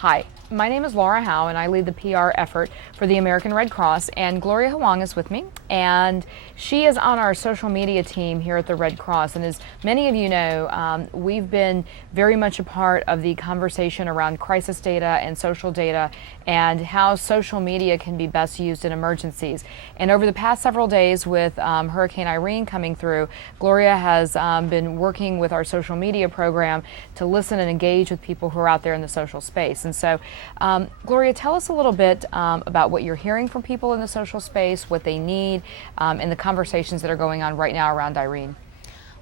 Hi, my name is Laura Howe, and I lead the PR effort for the American Red Cross, and Gloria Huang is with me, and she is on our social media team here at the Red Cross. And as many of you know, we've been very much a part of the conversation around crisis data and social data and how social media can be best used in emergencies. And over the past several days with Hurricane Irene coming through, Gloria has been working with our social media program to listen and engage with people who are out there in the social space. And so, Gloria, tell us a little bit about what you're hearing from people in the social space, what they need, and the conversations that are going on right now around Irene.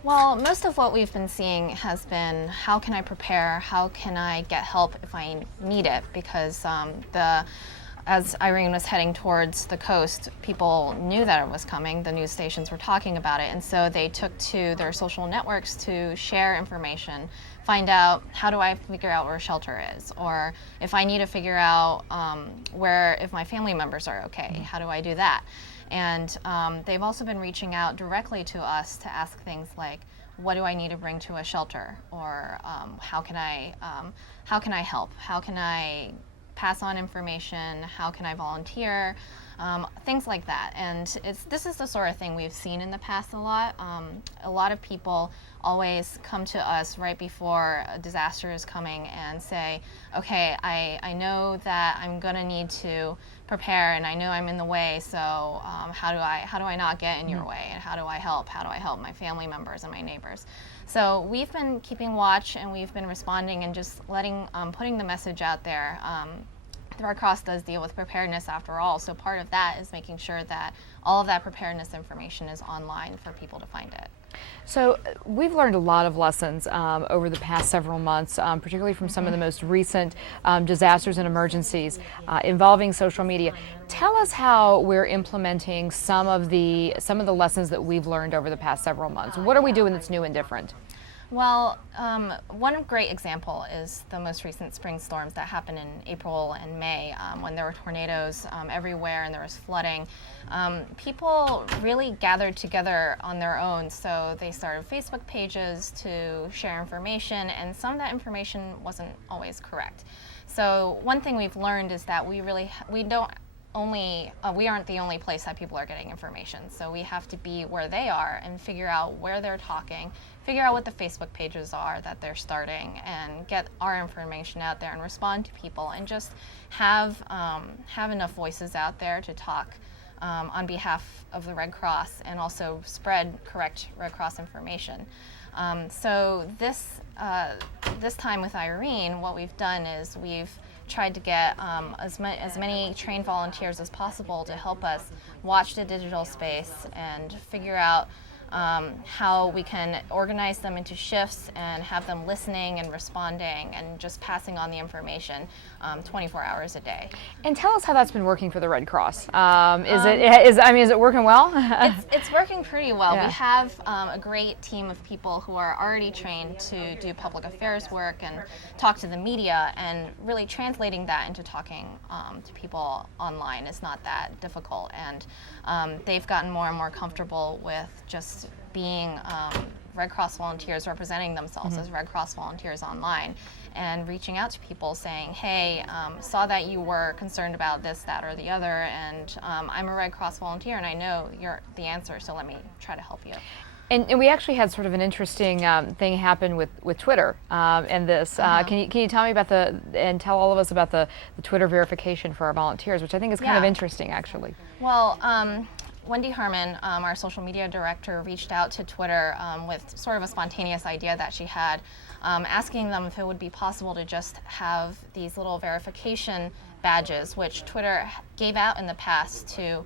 Well, most of what we've been seeing has been, how can I prepare? How can I get help if I need it? Because as Irene was heading towards the coast, people knew that it was coming. The news stations were talking about it, and so they took to their social networks to share information, find out, how do I figure out where a shelter is? Or if I need to figure out if my family members are okay, how do I do that? And they've also been reaching out directly to us to ask things like, what do I need to bring to a shelter? Or how can I help? How can I pass on information? How can I volunteer? Things like that. And this is the sort of thing we've seen in the past a lot. A lot of people always come to us right before a disaster is coming and say, okay, I know that I'm gonna need to prepare, and I know I'm in the way, so how do I not get in your way, and how do I help? How do I help my family members and my neighbors? So we've been keeping watch, and we've been responding and just putting the message out there. The Red Cross does deal with preparedness after all, so part of that is making sure that all of that preparedness information is online for people to find it. So we've learned a lot of lessons over the past several months, particularly from some of the most recent disasters and emergencies involving social media. Tell us how we're implementing some of the lessons that we've learned over the past several months. What are we doing that's new and different? Well, one great example is the most recent spring storms that happened in April and May, when there were tornadoes everywhere and there was flooding. People really gathered together on their own, so they started Facebook pages to share information, and some of that information wasn't always correct. So one thing we've learned is that we aren't the only place that people are getting information. So we have to be where they are and figure out where they're talking, figure out what the Facebook pages are that they're starting, and get our information out there and respond to people, and just have enough voices out there to talk on behalf of the Red Cross, and also spread correct Red Cross information. So this time with Irene, what we've done is we've tried to get as many trained volunteers as possible to help us watch the digital space and figure out how we can organize them into shifts and have them listening and responding and just passing on the information 24 hours a day. And tell us how that's been working for the Red Cross. Is it working well? It's working pretty well. Yeah. We have a great team of people who are already trained to do public affairs work and talk to the media, and really translating that into talking to people online is not that difficult. And they've gotten more and more comfortable with just being Red Cross volunteers representing themselves as Red Cross volunteers online, and reaching out to people saying, hey, saw that you were concerned about this, that, or the other, and I'm a Red Cross volunteer and I know you're the answer, so let me try to help you. And we actually had sort of an interesting thing happen with Twitter and this. Can you tell me about and tell all of us about the Twitter verification for our volunteers, which I think is kind of interesting, actually. Well, Wendy Harmon, our social media director, reached out to Twitter with sort of a spontaneous idea that she had, asking them if it would be possible to just have these little verification badges, which Twitter gave out in the past to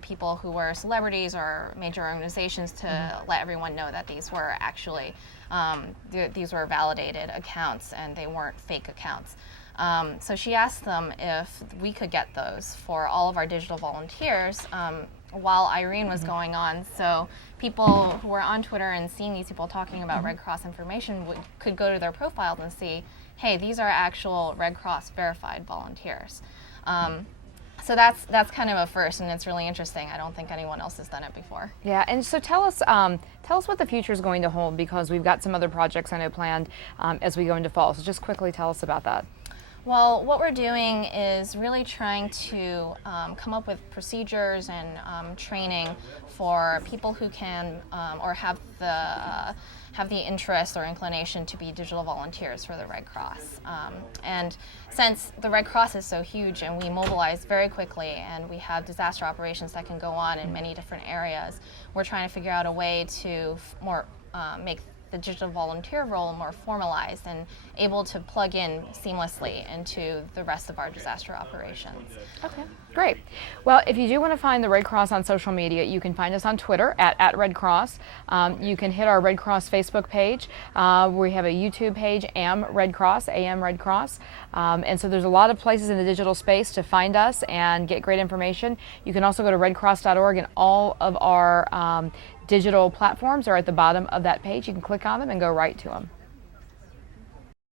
people who were celebrities or major organizations, to let everyone know that these were actually these were validated accounts and they weren't fake accounts. So she asked them if we could get those for all of our digital volunteers while Irene was going on, so people who were on Twitter and seeing these people talking about Red Cross information could go to their profiles and see, hey, these are actual Red Cross verified volunteers. So that's kind of a first, and it's really interesting. I don't think anyone else has done it before. Yeah, and so tell us what the future is going to hold, because we've got some other projects I know planned as we go into fall. So just quickly tell us about that. Well, what we're doing is really trying to come up with procedures and training for people who can or have the interest or inclination to be digital volunteers for the Red Cross. And since the Red Cross is so huge and we mobilize very quickly and we have disaster operations that can go on in many different areas, we're trying to figure out a way to make the digital volunteer role more formalized and able to plug in seamlessly into the rest of our disaster operations. Okay, great. Well, if you do want to find the Red Cross on social media, you can find us on Twitter at Red Cross. You can hit our Red Cross Facebook page. We have a YouTube page, AM Red Cross. And so there's a lot of places in the digital space to find us and get great information. You can also go to redcross.org, and all of our digital platforms are at the bottom of that page. You can click on them and go right to them.